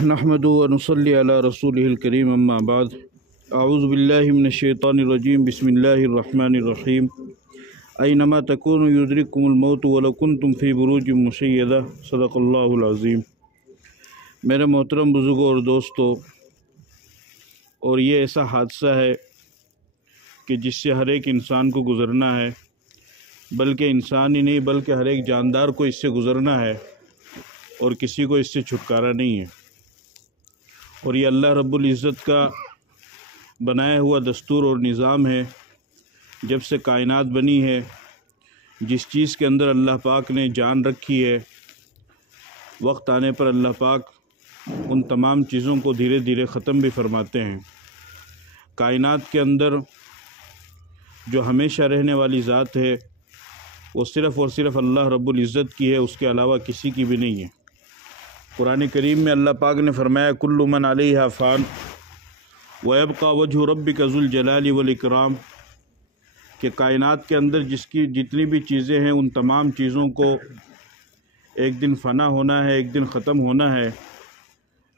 نحمد و نصلی علی رسولہ الکریم اما بعد اعوذ باللہ من الشیطان الرجیم بسم اللہ الرحمن الرحیم اینما تکونوا یدرککم الموت ولو کنتم فی بروج مشیدہ صدق اللہ العظیم۔ میرے محترم بزرگوں اور دوستو، اور یہ ایسا حادثہ ہے کہ جس سے ہر ایک انسان کو گزرنا ہے، بلکہ انسان ہی نہیں بلکہ ہر ایک جاندار کو اس سے گزرنا ہے اور کسی کو اس سے چھٹکارا نہیں ہے۔ اور یہ اللہ رب العزت کا بنایا ہوا دستور اور نظام ہے۔ جب سے کائنات بنی ہے، جس چیز کے اندر اللہ پاک نے جان رکھی ہے، وقت آنے پر اللہ پاک ان تمام چیزوں کو دھیرے دھیرے ختم بھی فرماتے ہیں۔ کائنات کے اندر جو ہمیشہ رہنے والی ذات ہے، وہ صرف اور صرف اللہ رب العزت کی ہے، اس کے علاوہ کسی کی بھی نہیں ہے۔ قرآن کریم میں اللہ پاک نے فرمایا کل من علیہا فان ویبقی وجہ ربک ذو الجلال والاکرام، کہ کائنات کے اندر جس کی جتنی بھی چیزیں ہیں، ان تمام چیزوں کو ایک دن فنا ہونا ہے، ایک دن ختم ہونا ہے،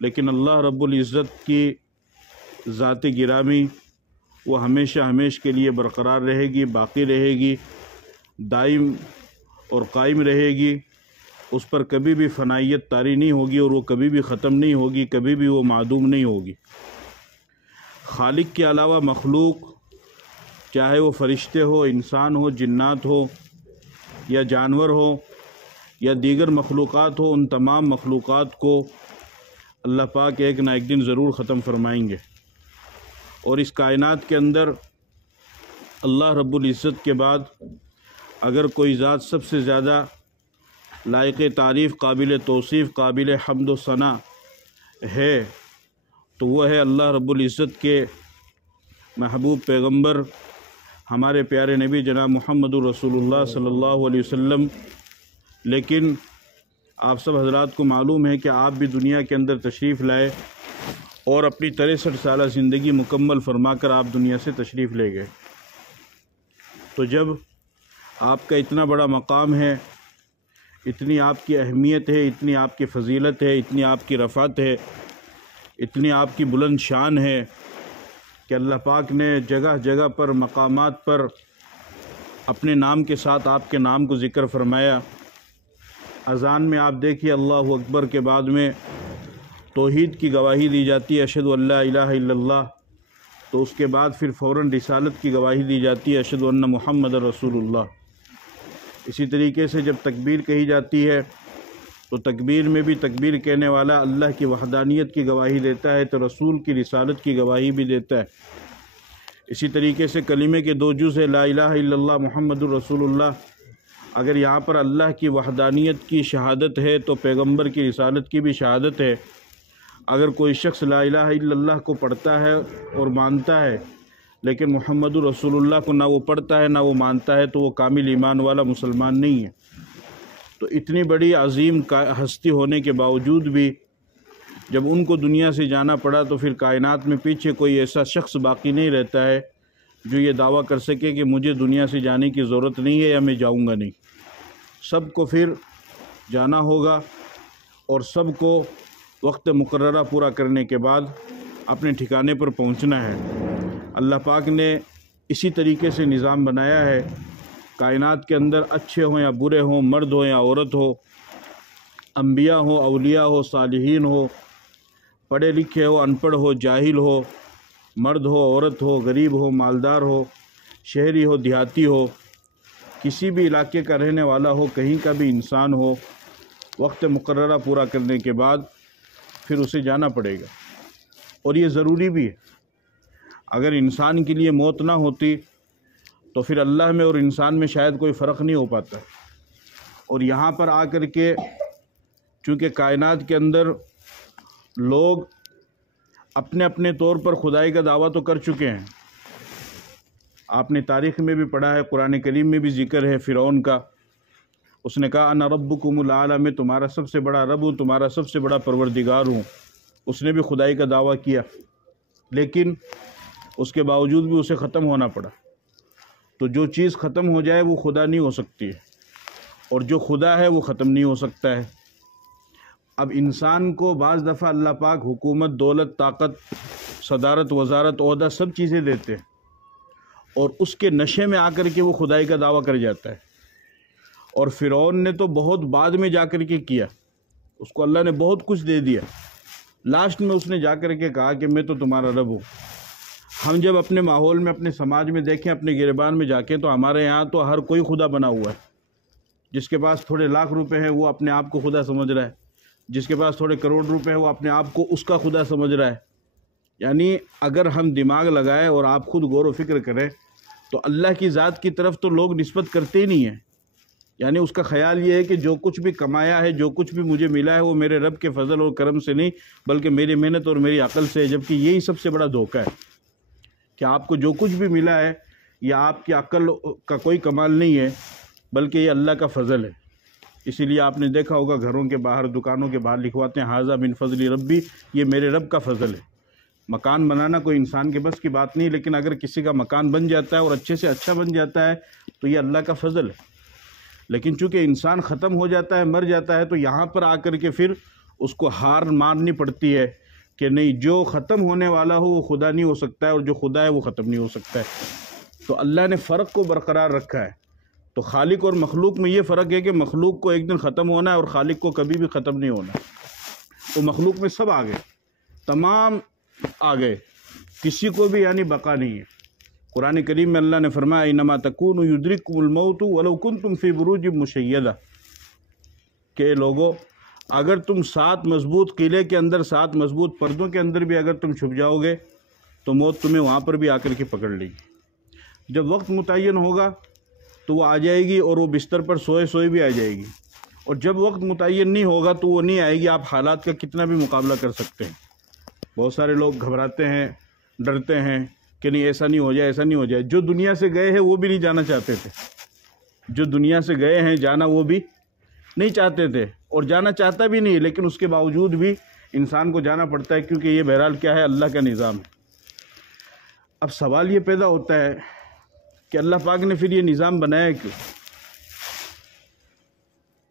لیکن اللہ رب العزت کی ذات گرامی وہ ہمیشہ ہمیش کے لیے برقرار رہے گی، باقی رہے گی، دائم اور قائم رہے گی۔ اس پر کبھی بھی فنائیت طاری نہیں ہوگی اور وہ کبھی بھی ختم نہیں ہوگی، کبھی بھی وہ معدوم نہیں ہوگی۔ خالق کے علاوہ مخلوق، چاہے وہ فرشتے ہو، انسان ہو، جنات ہو یا جانور ہو یا دیگر مخلوقات ہو، ان تمام مخلوقات کو اللہ پاک ایک نہ ایک دن ضرور ختم فرمائیں گے۔ اور اس کائنات کے اندر اللہ رب العزت کے بعد اگر کوئی ذات سب سے زیادہ لائق تعریف، قابل توصیف، قابل حمد و ثنا ہے تو وہ ہے اللہ رب العزت کے محبوب پیغمبر، ہمارے پیارے نبی جناب محمد رسول اللہ صلی اللہ علیہ وسلم۔ لیکن آپ سب حضرات کو معلوم ہے کہ آپ بھی دنیا کے اندر تشریف لائے اور اپنی 63 سالہ زندگی مکمل فرما کر آپ دنیا سے تشریف لے گئے۔ تو جب آپ کا اتنا بڑا مقام ہے، اتنی آپ کی اہمیت ہے، اتنی آپ کی فضیلت ہے، اتنی آپ کی رفعت ہے، اتنی آپ کی بلند شان ہے کہ اللہ پاک نے جگہ جگہ پر، مقامات پر اپنے نام کے ساتھ آپ کے نام کو ذکر فرمایا۔ اذان میں آپ دیکھیے اللہ اکبر کے بعد میں توحید کی گواہی دی جاتی ہے، اشہد ان لا الہ الا اللہ، تو اس کے بعد پھر فوراً رسالت کی گواہی دی جاتی ہے، اشہد ان محمد رسول اللہ۔ اسی طریقے سے جب تکبیر کہی جاتی ہے تو تکبیر میں بھی تکبیر کہنے والا اللہ کی وحدانیت کی گواہی دیتا ہے تو رسول کی رسالت کی گواہی بھی دیتا ہے۔ اسی طریقے سے کلمے کے دو جز ہے، لا الہ الا اللہ محمد رسول اللہ۔ اگر یہاں پر اللہ کی وحدانیت کی شہادت ہے تو پیغمبر کی رسالت کی بھی شہادت ہے۔ اگر کوئی شخص لا الہ الا اللہ کو پڑھتا ہے اور مانتا ہے لیکن محمد رسول اللہ کو نہ وہ پڑھتا ہے نہ وہ مانتا ہے تو وہ کامل ایمان والا مسلمان نہیں ہے۔ تو اتنی بڑی عظیم ہستی ہونے کے باوجود بھی جب ان کو دنیا سے جانا پڑا تو پھر کائنات میں پیچھے کوئی ایسا شخص باقی نہیں رہتا ہے جو یہ دعویٰ کر سکے کہ مجھے دنیا سے جانے کی ضرورت نہیں ہے یا میں جاؤں گا نہیں۔ سب کو پھر جانا ہوگا اور سب کو وقت مقررہ پورا کرنے کے بعد اپنے ٹھکانے پر پہنچنا ہے۔ اللہ پاک نے اسی طریقے سے نظام بنایا ہے، کائنات کے اندر اچھے ہوں یا برے ہوں، مرد ہو یا عورت ہو، انبیاء ہو، اولیاء ہو، صالحین ہو، پڑھے لکھے ہو، ان پڑھ ہو، جاہل ہو، مرد ہو، عورت ہو، غریب ہو، مالدار ہو، شہری ہو، دیہاتی ہو، کسی بھی علاقے کا رہنے والا ہو، کہیں کا بھی انسان ہو، وقت مقررہ پورا کرنے کے بعد پھر اسے جانا پڑے گا۔ اور یہ ضروری بھی ہے۔ اگر انسان کے لیے موت نہ ہوتی تو پھر اللہ میں اور انسان میں شاید کوئی فرق نہیں ہو پاتا۔ اور یہاں پر آ کر کے چونکہ کائنات کے اندر لوگ اپنے اپنے طور پر خدائی کا دعویٰ تو کر چکے ہیں۔ آپ نے تاریخ میں بھی پڑھا ہے، قرآن کریم میں بھی ذکر ہے فرعون کا۔ اس نے کہا انا ربکم الاعلی، میں تمہارا سب سے بڑا رب ہوں، تمہارا سب سے بڑا پروردگار ہوں۔ اس نے بھی خدائی کا دعویٰ کیا، لیکن اس کے باوجود بھی اسے ختم ہونا پڑا۔ تو جو چیز ختم ہو جائے وہ خدا نہیں ہو سکتی ہے، اور جو خدا ہے وہ ختم نہیں ہو سکتا ہے۔ اب انسان کو بعض دفعہ اللہ پاک حکومت، دولت، طاقت، صدارت، وزارت، عہدہ سب چیزیں دیتے ہیں، اور اس کے نشے میں آ کر کے وہ خدائی کا دعویٰ کر جاتا ہے۔ اور فرعون نے تو بہت بعد میں جا کر کے کیا، اس کو اللہ نے بہت کچھ دے دیا، لاسٹ میں اس نے جا کر کے کہا کہ میں تو تمہارا رب ہوں۔ ہم جب اپنے ماحول میں، اپنے سماج میں دیکھیں، اپنے گریبان میں جا کے، تو ہمارے یہاں تو ہر کوئی خدا بنا ہوا ہے۔ جس کے پاس تھوڑے لاکھ روپے ہیں وہ اپنے آپ کو خدا سمجھ رہا ہے، جس کے پاس تھوڑے کروڑ روپے ہیں وہ اپنے آپ کو اس کا خدا سمجھ رہا ہے۔ یعنی اگر ہم دماغ لگائیں اور آپ خود غور و فکر کریں تو اللہ کی ذات کی طرف تو لوگ نسبت کرتے ہی نہیں ہیں۔ یعنی اس کا خیال یہ ہے کہ جو کچھ بھی کمایا ہے، جو کچھ بھی مجھے ملا ہے، وہ میرے رب کے فضل اور کرم سے نہیں بلکہ میری محنت اور میری عقل سے ہے، جبکہ یہی سب سے بڑا دھوکہ ہے کہ آپ کو جو کچھ بھی ملا ہے یہ آپ کی عقل کا کوئی کمال نہیں ہے بلکہ یہ اللہ کا فضل ہے۔ اسی لیے آپ نے دیکھا ہوگا گھروں کے باہر، دکانوں کے باہر لکھواتے ہیں ھذا من فضل ربی، یہ میرے رب کا فضل ہے۔ مکان بنانا کوئی انسان کے بس کی بات نہیں، لیکن اگر کسی کا مکان بن جاتا ہے اور اچھے سے اچھا بن جاتا ہے تو یہ اللہ کا فضل ہے۔ لیکن چونکہ انسان ختم ہو جاتا ہے، مر جاتا ہے، تو یہاں پر آ کر کے پھر اس کو ہار ماننی پڑتی ہے کہ نہیں، جو ختم ہونے والا ہو وہ خدا نہیں ہو سکتا ہے، اور جو خدا ہے وہ ختم نہیں ہو سکتا ہے۔ تو اللہ نے فرق کو برقرار رکھا ہے۔ تو خالق اور مخلوق میں یہ فرق ہے کہ مخلوق کو ایک دن ختم ہونا ہے اور خالق کو کبھی بھی ختم نہیں ہونا۔ تو مخلوق میں سب آ گئے، تمام آ گئے، کسی کو بھی یعنی بقا نہیں ہے۔ قرآن کریم میں اللہ نے فرمایا انما تکونوا یدرککم الموت ولو کنتم فی بروج مشیدہ، کہ لوگو اگر تم 7 مضبوط قلعے کے اندر، 7 مضبوط پردوں کے اندر بھی اگر تم چھپ جاؤ گے تو موت تمہیں وہاں پر بھی آ کر کے پکڑ لے گی۔ جب وقت متعین ہوگا تو وہ آ جائے گی، اور وہ بستر پر سوئے سوئے بھی آ جائے گی، اور جب وقت متعین نہیں ہوگا تو وہ نہیں آئے گی۔ آپ حالات کا کتنا بھی مقابلہ کر سکتے ہیں۔ بہت سارے لوگ گھبراتے ہیں، ڈرتے ہیں کہ نہیں ایسا نہیں ہو جائے، ایسا نہیں ہو جائے۔ جو دنیا سے گئے ہیں وہ بھی نہیں جانا چاہتے تھے، جو دنیا سے گئے ہیں جانا وہ بھی نہیں چاہتے تھے، اور جانا چاہتا بھی نہیں، لیکن اس کے باوجود بھی انسان کو جانا پڑتا ہے، کیونکہ یہ بہرحال کیا ہے، اللہ کا نظام ہے۔ اب سوال یہ پیدا ہوتا ہے کہ اللہ پاک نے پھر یہ نظام بنایا کیوں؟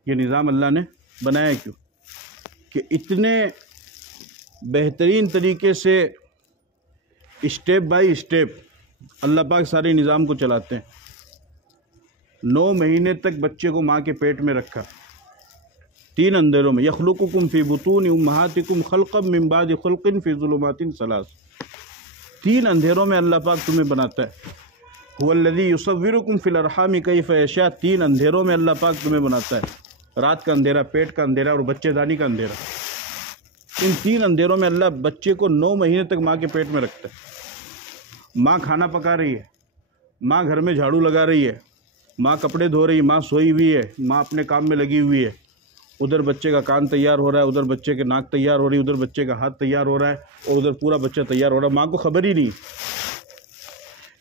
یہ نظام اللہ نے بنایا کیوں کہ اتنے بہترین طریقے سے اسٹیپ بائی اسٹیپ اللہ پاک سارے نظام کو چلاتے ہیں۔ 9 مہینے تک بچے کو ماں کے پیٹ میں رکھا، 3 اندھیروں میں، یخلقکم فی بطون امہاتکم خلقا من بعد خلق فی ظلمات 3، 3 اندھیروں میں اللہ پاک تمہیں بناتا ہے۔ هو الذی یصورکم فی الارحام کیف یشاء، 3 اندھیروں میں اللہ پاک تمہیں بناتا ہے، رات کا اندھیرا، پیٹ کا اندھیرا اور بچے دانی کا اندھیرا۔ ان 3 اندھیروں میں اللہ بچے کو 9 مہینے تک ماں کے پیٹ میں رکھتا ہے۔ ماں کھانا پکا رہی ہے، ماں گھر میں جھاڑو لگا رہی ہے، ماں کپڑے دھو رہی ہے، ماں سوئی ہوئی ہے، ماں اپنے کام میں لگی ہوئی ہے، ادھر بچے کا کان تیار ہو رہا ہے، ادھر بچے کے ناک تیار ہو رہی ہے، ادھر بچے کا ہاتھ تیار ہو رہا ہے، اور ادھر پورا بچہ تیار ہو رہا ہے، ماں کو خبر ہی نہیں۔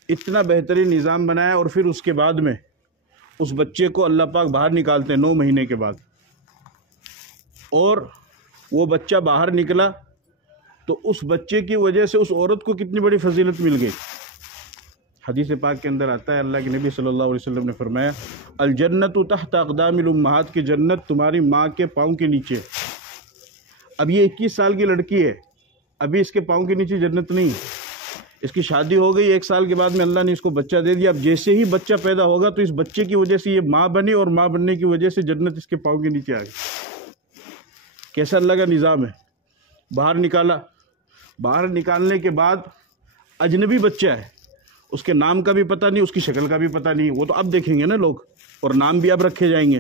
اتنا بہترین نظام بنایا، اور پھر اس کے بعد میں اس بچے کو اللہ پاک باہر نکالتے ہیں 9 مہینے کے بعد، اور وہ بچہ باہر نکلا تو اس بچے کی وجہ سے اس عورت کو کتنی بڑی فضیلت مل گئی۔ حدیث پاک کے اندر آتا ہے، اللہ کے نبی صلی اللہ علیہ وسلم نے فرمایا الجنت تحت اقدام الامہات، کی جنت تمہاری ماں کے پاؤں کے نیچے۔ اب یہ 21 سال کی لڑکی ہے، ابھی اس کے پاؤں کے نیچے جنت نہیں، اس کی شادی ہو گئی، 1 سال کے بعد میں اللہ نے اس کو بچہ دے دیا۔ اب جیسے ہی بچہ پیدا ہوگا تو اس بچے کی وجہ سے یہ ماں بنی، اور ماں بننے کی وجہ سے جنت اس کے پاؤں کے نیچے آ گئی۔ کیسا اللہ کا نظام ہے۔ باہر نکالا، باہر نکالنے کے بعد اجنبی بچہ ہے، اس کے نام کا بھی پتہ نہیں، اس کی شکل کا بھی پتہ نہیں، وہ تو اب دیکھیں گے نا لوگ، اور نام بھی اب رکھے جائیں گے،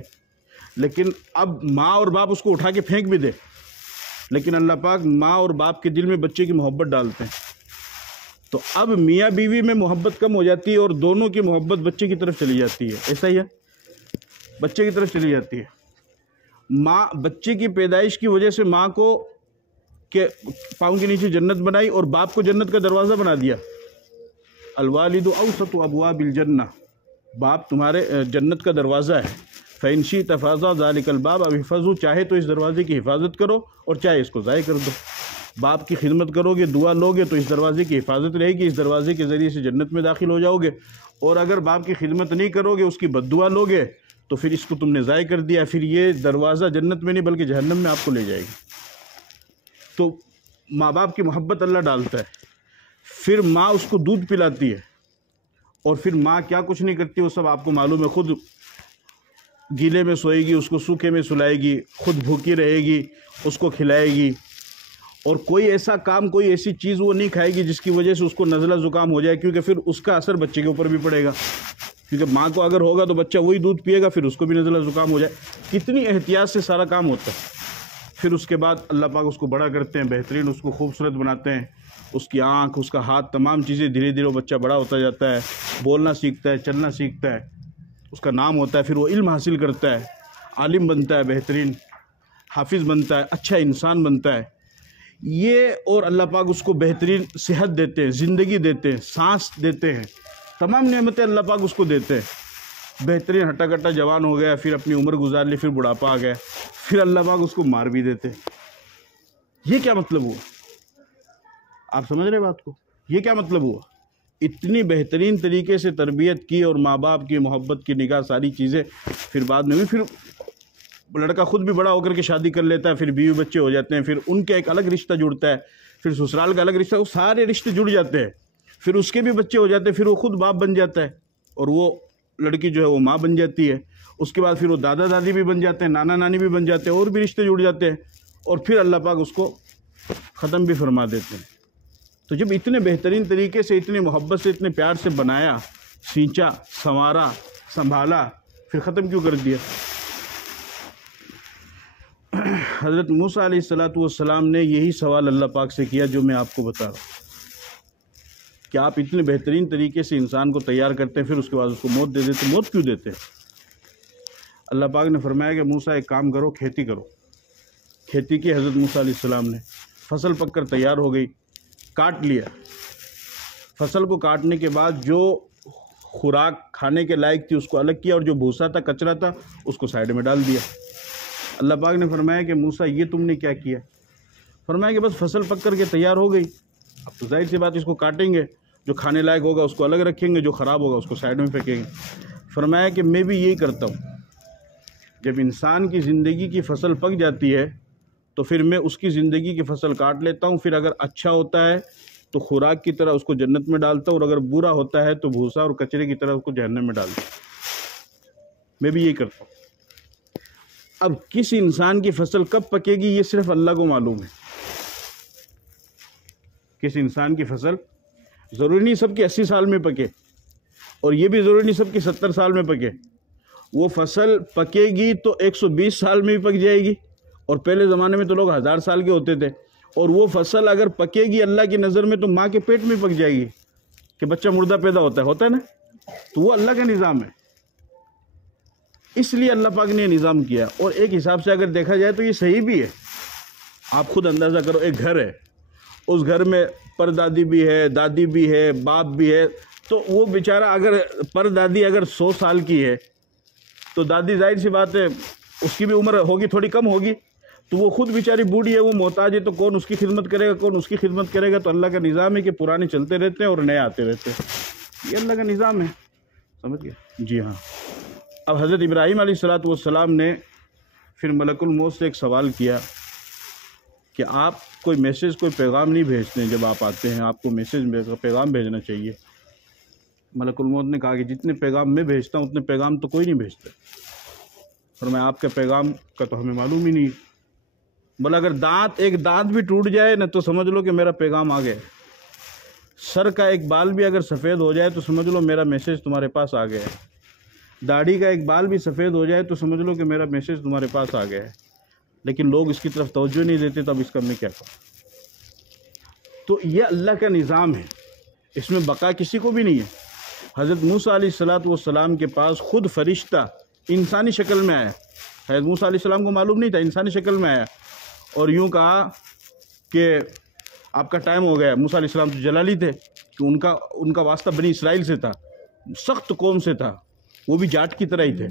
لیکن اب ماں اور باپ اس کو اٹھا کے پھینک بھی دے، لیکن اللہ پاک ماں اور باپ کے دل میں بچے کی محبت ڈالتے ہیں۔ تو اب میاں بیوی میں محبت کم ہو جاتی ہے، اور دونوں کی محبت بچے کی طرف چلی جاتی ہے۔ ایسا ہی ہے، بچے کی طرف چلی جاتی ہے۔ ماں بچے کی پیدائش کی وجہ سے ماں کو کہ پاؤں کے نیچے جنت بنائی، اور باپ کو جنت کا دروازہ بنا دیا۔ الوالد اوسط ابواب الجنہ، باپ تمہارے جنت کا دروازہ ہے۔ فإن شئت فاضع ذلك الباب، اب حفظو، چاہے تو اس دروازے کی حفاظت کرو اور چاہے اس کو ضائع کر دو۔ باپ کی خدمت کرو گے، دعا لو گے تو اس دروازے کی حفاظت رہے گی، اس دروازے کے ذریعے سے جنت میں داخل ہو جاؤ گے، اور اگر باپ کی خدمت نہیں کرو گے، اس کی بد دعا لو گے تو پھر اس کو تم نے ضائع کر دیا، پھر یہ دروازہ جنت میں نہیں بلکہ جہنم میں آپ کو لے جائے گی۔ تو ماں باپ کی محبت اللہ ڈالتا ہے، پھر ماں اس کو دودھ پلاتی ہے، اور پھر ماں کیا کچھ نہیں کرتی وہ سب آپ کو معلوم ہے، خود گیلے میں سوئے گی، اس کو سوکھے میں سلائے گی، خود بھوکی رہے گی، اس کو کھلائے گی، اور کوئی ایسا کام، کوئی ایسی چیز وہ نہیں کھائے گی جس کی وجہ سے اس کو نزلہ زکام ہو جائے، کیونکہ پھر اس کا اثر بچے کے اوپر بھی پڑے گا، کیونکہ ماں کو اگر ہوگا تو بچہ وہی دودھ پیے گا، پھر اس کو بھی نزلہ زکام ہو جائے۔ کتنی احتیاط سے سارا کام ہوتا ہے۔ پھر اس کے بعد اللہ پاک اس کو بڑا کرتے ہیں، بہترین اس کو خوبصورت بناتے ہیں، اس کی آنکھ، اس کا ہاتھ، تمام چیزیں دھیرے دھیرے وہ بچہ بڑا ہوتا جاتا ہے، بولنا سیکھتا ہے، چلنا سیکھتا ہے، اس کا نام ہوتا ہے، پھر وہ علم حاصل کرتا ہے، عالم بنتا ہے، بہترین حافظ بنتا ہے، اچھا انسان بنتا ہے۔ یہ اور اللہ پاک اس کو بہترین صحت دیتے ہیں، زندگی دیتے ہیں، سانس دیتے ہیں، تمام نعمتیں اللہ پاک اس کو دیتے ہیں۔ بہترین ہٹا کٹا جوان ہو گیا، پھر اپنی عمر گزار لی، پھر بڑھاپا آ گیا، پھر اللہ پاک اس کو مار بھی دیتے ہیں۔ یہ کیا مطلب ہوا؟ آپ سمجھ رہے بات کو؟ یہ کیا مطلب ہوا؟ اتنی بہترین طریقے سے تربیت کی، اور ماں باپ کی محبت کی نگاہ، ساری چیزیں پھر بعد میں بھی، پھر لڑکا خود بھی بڑا ہو کر کے شادی کر لیتا ہے، پھر بیوی بچے ہو جاتے ہیں، پھر ان کا ایک الگ رشتہ جڑتا ہے، پھر سسرال کا الگ رشتہ، وہ سارے رشتے جڑ جاتے ہیں، پھر اس کے بھی بچے ہو جاتے ہیں، پھر وہ خود باپ بن جاتا ہے، اور وہ لڑکی جو ہے وہ ماں بن جاتی ہے، اس کے بعد پھر وہ دادا دادی بھی بن جاتے ہیں، نانا نانی بھی بن جاتے ہیں، اور بھی رشتے جڑ جاتے ہیں، اور پھر اللہ پاک اس کو ختم بھی فرما دیتے ہیں۔ تو جب اتنے بہترین طریقے سے، اتنے محبت سے، اتنے پیار سے بنایا، سینچا، سنوارا، سنبھالا، پھر ختم کیوں کر دیا؟ حضرت موسیٰ علیہ السلام نے یہی سوال اللہ پاک سے کیا جو میں آپ کو بتا رہا ہوں، کہ آپ اتنے بہترین طریقے سے انسان کو تیار کرتے ہیں، پھر اس کے بعد اس کو موت دے دیتے، موت کیوں دیتے ہیں؟ اللہ پاک نے فرمایا کہ موسیٰ ایک کام کرو، کھیتی کرو۔ کھیتی کی حضرت موسیٰ علیہ السلام نے، فصل پک کر تیار ہو گئی، کاٹ لیا، فصل کو کاٹنے کے بعد جو خوراک کھانے کے لائق تھی اس کو الگ کیا، اور جو بھوسا تھا، کچرا تھا، اس کو سائیڈ میں ڈال دیا۔ اللہ پاک نے فرمایا کہ موسیٰ یہ تم نے کیا کیا؟ فرمایا کہ بس فصل پک کر کے تیار ہو گئی، اب تو ظاہر سی بات اس کو کاٹیں گے، جو کھانے لائق ہوگا اس کو الگ رکھیں گے، جو خراب ہوگا اس کو سائیڈ میں پھینکیں گے۔ فرمایا کہ میں بھی یہی کرتا ہوں، جب انسان کی زندگی کی فصل پک جاتی ہے تو پھر میں اس کی زندگی کی فصل کاٹ لیتا ہوں، پھر اگر اچھا ہوتا ہے تو خوراک کی طرح اس کو جنت میں ڈالتا ہوں، اور اگر برا ہوتا ہے تو بھوسا اور کچرے کی طرح اس کو جہنم میں ڈالتا ہوں۔ میں بھی یہی کرتا ہوں۔ اب کس انسان کی فصل کب پکے گی یہ صرف اللہ کو معلوم ہے۔ کس انسان کی فصل، ضروری نہیں سب کی 80 سال میں پکے، اور یہ بھی ضروری نہیں سب کی 70 سال میں پکے۔ وہ فصل پکے گی تو 120 سال میں بھی پک جائے گی، اور پہلے زمانے میں تو لوگ 1000 سال کے ہوتے تھے، اور وہ فصل اگر پکے گی اللہ کی نظر میں تو ماں کے پیٹ میں پک جائے گی، کہ بچہ مردہ پیدا ہوتا ہے نا، تو وہ اللہ کا نظام ہے۔ اس لیے اللہ پاک نے یہ نظام کیا، اور ایک حساب سے اگر دیکھا جائے تو یہ صحیح بھی ہے۔ آپ خود اندازہ کرو، ایک گھر ہے، اس گھر میں پردادی بھی ہے، دادی بھی ہے، باپ بھی ہے، تو وہ بیچارہ اگر پردادی اگر 100 سال کی ہے تو دادی ظاہر سی بات ہے اس کی بھی عمر ہوگی، تھوڑی کم ہوگی، تو وہ خود بیچاری بوڑھی ہے، وہ محتاج ہے، تو کون اس کی خدمت کرے گا، کون اس کی خدمت کرے گا؟ تو اللہ کا نظام ہے کہ پرانے چلتے رہتے ہیں اور نئے آتے رہتے ہیں، یہ اللہ کا نظام ہے، سمجھ گئے؟ جی ہاں۔ اب حضرت ابراہیم علیہ السلام نے پھر ملک الموت سے ایک سوال کیا کہ آپ کوئی میسیج، کوئی پیغام نہیں بھیجتے ہیں، جب آپ آتے ہیں آپ کو میسیج، پیغام بھیجنا چاہیے۔ ملک الموت نے کہا کہ جتنے پیغام میں بھیجتا ہوں اتنے پیغام تو کوئی نہیں بھیجتا، اور میں آپ کے پیغام کا تو ہمیں معلوم ہی نہیں۔ بولا اگر ایک دانت بھی ٹوٹ جائے نا تو سمجھ لو کہ میرا پیغام آ گیا، سر کا ایک بال بھی اگر سفید ہو جائے تو سمجھ لو میرا میسیج تمہارے پاس آ گیا ہے، داڑھی کا ایک بال بھی سفید ہو جائے تو سمجھ لو کہ میرا میسیج تمہارے پاس آ گیا ہے، لیکن لوگ اس کی طرف توجہ نہیں دیتے، تو اب اس کا میں کیا کروں؟ تو یہ اللہ کا نظام ہے، اس میں بقا کسی کو بھی نہیں ہے۔ حضرت موسیٰ علیہ السلام کے پاس خود فرشتہ انسانی شکل میں آیا، حضرت موسیٰ علیہ السلام کو معلوم نہیں تھا، انسانی شکل میں آیا، اور یوں کہا کہ آپ کا ٹائم ہو گیا۔ موسیٰ علیہ السلام تو جلالی تھے، کہ ان کا واسطہ بنی اسرائیل سے تھا، سخت قوم سے تھا، وہ بھی جاٹ کی طرح ہی تھے،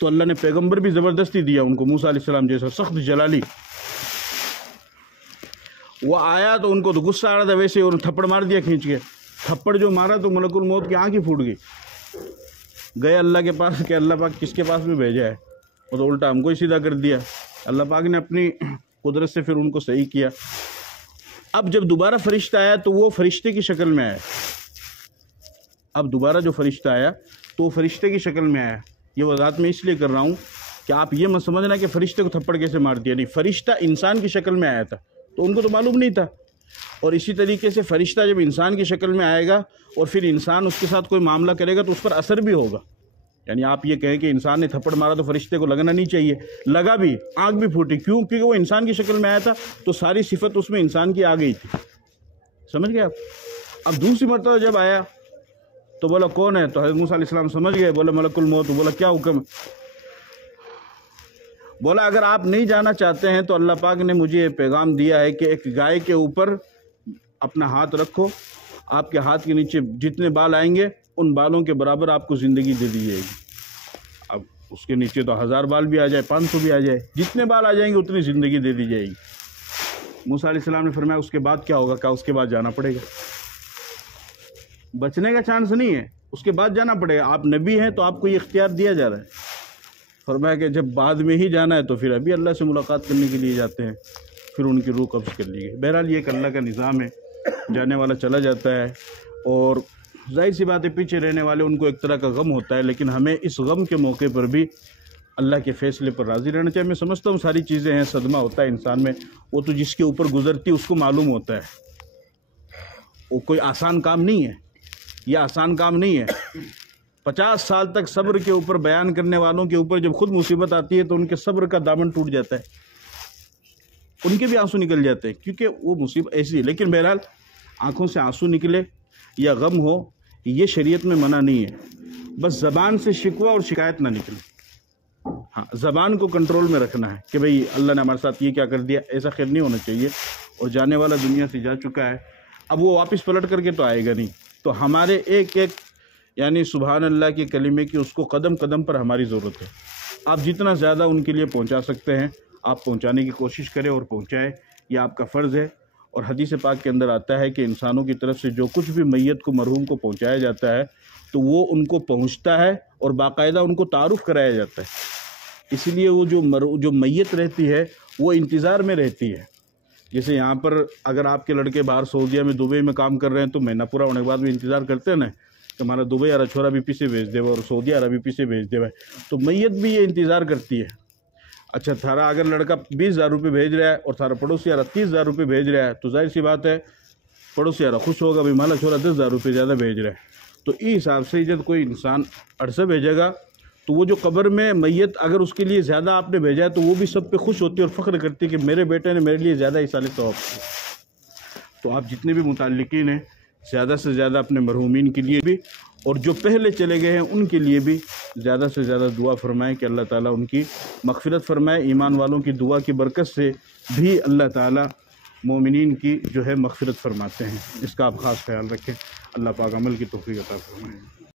تو اللہ نے پیغمبر بھی زبردستی دیا ان کو، موسیٰ علیہ السلام جیسا سخت جلالی۔ وہ آیا تو ان کو تو غصہ آ رہا تھا، ویسے انہوں نے تھپڑ مار دیا کھینچ کے، تھپڑ جو مارا تو ملک الموت کی آنکھ ہی پھوٹ گئی، گئے اللہ کے پاس کہ اللہ پاک کس کے پاس بھی بھیجا ہے، وہ تو الٹا ہم کو ہی سیدھا کر دیا۔ اللہ پاک نے اپنی قدرت سے پھر ان کو صحیح کیا۔ اب جب دوبارہ فرشتہ آیا تو وہ فرشتے کی شکل میں آیا۔ اب دوبارہ جو فرشتہ آیا تو وہ فرشتے کی شکل میں آیا۔ یہ وضاحت میں اس لیے کر رہا ہوں کہ آپ یہ مت سمجھنا کہ فرشتے کو تھپڑ کیسے مار دیا، نہیں، فرشتہ انسان کی شکل میں آیا تھا تو ان کو تو معلوم نہیں تھا، اور اسی طریقے سے فرشتہ جب انسان کی شکل میں آئے گا اور پھر انسان اس کے ساتھ کوئی معاملہ کرے گا تو اس پر اثر بھی ہوگا۔ یعنی آپ یہ کہیں کہ انسان نے تھپڑ مارا تو فرشتے کو لگنا نہیں چاہیے، لگا بھی، آنکھ بھی پھوٹی، کیوں؟ کیونکہ وہ انسان کی شکل میں آیا تھا تو ساری صفت اس میں انسان کی آ گئی تھی۔ سمجھ گئے آپ؟ اب دوسری مرتبہ جب آیا تو بولا کون ہے؟ تو حضرت موسیٰ علیہ السلام سمجھ گئے، بولا ملک الموت۔ بولا کیا حکم؟ بولا اگر آپ نہیں جانا چاہتے ہیں تو اللہ پاک نے مجھے یہ پیغام دیا ہے کہ ایک گائے کے اوپر اپنا ہاتھ رکھو، آپ کے ہاتھ کے نیچے جتنے بال آئیں گے ان بالوں کے برابر آپ کو زندگی دے دی جائے گی۔ اب اس کے نیچے تو 1000 بال بھی آ جائے، 500 بھی آ جائے، جتنے بال آ جائیں گے اتنی زندگی دے دی جائے گی۔ موسیٰ علیہ السلام نے فرمایا اس کے بعد کیا ہوگا؟ کہا اس کے بعد جانا پڑے گا، بچنے کا چانس نہیں ہے، اس کے بعد جانا پڑے گا۔ آپ نبی ہیں تو آپ کو یہ اختیار دیا جا رہا ہے۔ فرمایا کہ جب بعد میں ہی جانا ہے تو پھر ابھی اللہ سے ملاقات کرنے کے لیے جاتے ہیں، پھر ان کی روح قبض کر لی گئی۔ بہرحال یہ ایک اللہ کا نظام ہے، جانے والا چلا جاتا ہے، اور ظاہر سی بات ہے پیچھے رہنے والے ان کو ایک طرح کا غم ہوتا ہے، لیکن ہمیں اس غم کے موقع پر بھی اللہ کے فیصلے پر راضی رہنا چاہیے۔ میں سمجھتا ہوں ساری چیزیں ہیں، صدمہ ہوتا ہے انسان میں، وہ تو جس کے اوپر گزرتی اس کو معلوم ہوتا ہے، وہ کوئی آسان کام نہیں ہے، یہ آسان کام نہیں ہے۔ 50 سال تک صبر کے اوپر بیان کرنے والوں کے اوپر جب خود مصیبت آتی ہے تو ان کے صبر کا دامن ٹوٹ جاتا ہے، ان کے بھی آنسو نکل جاتے ہیں، کیونکہ وہ مصیبت ایسی ہے۔ لیکن بہرحال آنکھوں سے آنسو نکلے یا غم ہو یہ شریعت میں منع نہیں ہے، بس زبان سے شکوہ اور شکایت نہ نکلے۔ ہاں، زبان کو کنٹرول میں رکھنا ہے کہ بھئی اللہ نے ہمارے ساتھ یہ کیا کر دیا، ایسا خیر نہیں ہونا چاہیے۔ اور جانے والا دنیا سے جا چکا ہے، اب وہ واپس پلٹ کر کے تو آئے گا نہیں، تو ہمارے ایک ایک یعنی سبحان اللہ کے کلمے کی اس کو قدم قدم پر ہماری ضرورت ہے۔ آپ جتنا زیادہ ان کے لیے پہنچا سکتے ہیں آپ پہنچانے کی کوشش کریں اور پہنچائیں، یہ آپ کا فرض ہے۔ اور حدیث پاک کے اندر آتا ہے کہ انسانوں کی طرف سے جو کچھ بھی میت کو، مرحوم کو پہنچایا جاتا ہے تو وہ ان کو پہنچتا ہے اور باقاعدہ ان کو تعارف کرایا جاتا ہے۔ اسی لیے وہ جو میت رہتی ہے وہ انتظار میں رہتی ہے۔ جیسے یہاں پر اگر آپ کے لڑکے باہر سعودیہ میں، دبئی میں کام کر رہے ہیں تو مہینہ پورا ہونے کے بعد بھی انتظار کرتے ہیں نا کہ ہمارا دبئی والا چھوڑا بھی پیچھے بھیج دے اور سعودی عربی پیچھے بھیج دے، تو میت بھی یہ انتظار کرتی ہے۔ اچھا، تھارا اگر لڑکا 20,000 روپے بھیج رہا ہے اور تھارا پڑوسی والا 30,000 روپے بھیج رہا ہے تو ظاہر سی بات ہے پڑوسی والا خوش ہوگا، بھائی مالا چھوڑا 10,000 روپے زیادہ بھیج رہا ہے۔ تو اس حساب سے جب کوئی انسان عرصہ بھیجے گا تو وہ جو قبر میں میت اگر اس کے لیے زیادہ آپ نے بھیجا ہے تو وہ بھی سب پہ خوش ہوتی ہے اور فخر کرتی ہے کہ میرے بیٹے نے میرے لیے زیادہ ایصال ثواب کیا۔ تو آپ جتنے بھی متعلقین ہیں زیادہ سے زیادہ اپنے مرحومین کے لیے بھی اور جو پہلے چلے گئے ہیں ان کے لیے بھی زیادہ سے زیادہ دعا فرمائیں کہ اللہ تعالیٰ ان کی مغفرت فرمائے۔ ایمان والوں کی دعا کی برکت سے بھی اللہ تعالیٰ مومنین کی جو ہے مغفرت فرماتے ہیں، اس کا آپ خاص خیال رکھیں۔ اللہ پاک عمل کی توفیق عطا فرمائے۔